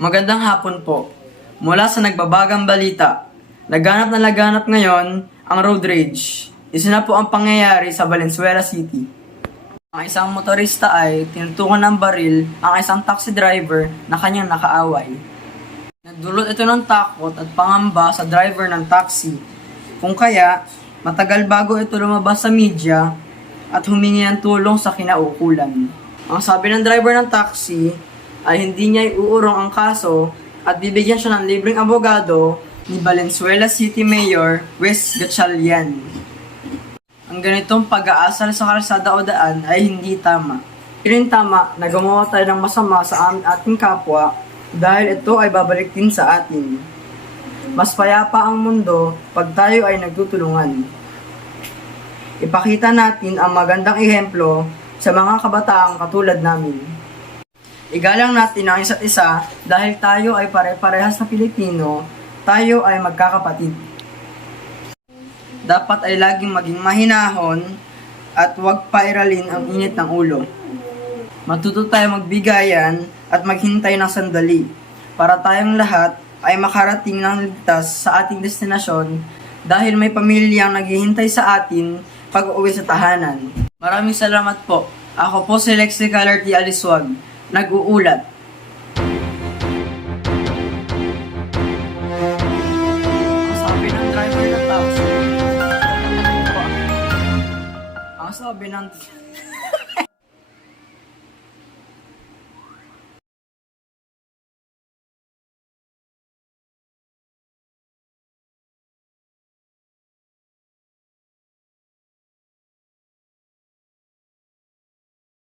Magandang hapon po. Mula sa nagbabagang balita, laganap ngayon ang road rage. Isa na po ang pangyayari sa Valenzuela City. Ang isang motorista ay tinutukan ng baril ang isang taxi driver na kanyang nakaaway. Nagdulot ito ng takot at pangamba sa driver ng taxi. Kung kaya, matagal bago ito lumabas sa media at humingi ng tulong sa kinaukulan. Ang sabi ng driver ng taxi ay hindi niya iuurong ang kaso at bibigyan siya ng libreng abogado ni Valenzuela City Mayor Wes Gatchalian. Ang ganitong pag-aasal sa kalsada o daan ay hindi tama. Hindi tama na gumawa tayo ng masama sa ating kapwa dahil ito ay babalik din sa atin. Mas payapa ang mundo pag tayo ay nagtutulungan. Ipakita natin ang magandang ehemplo sa mga kabataang katulad namin. Igalang natin ang isa't isa dahil tayo ay pare-parehas na Pilipino, tayo ay magkakapatid. Dapat ay laging maging mahinahon at huwag pairalin ang init ng ulo. Matuto tayo magbigayan at maghintay ng sandali para tayong lahat ay makarating ng ligtas sa ating destinasyon dahil may pamilyang naghihintay sa atin pag-uwi sa tahanan. Maraming salamat po. Ako po si Lexi Calarty Aliswag, nag-uulat. Ang sabi ng driver ng taxi, ang sabi ng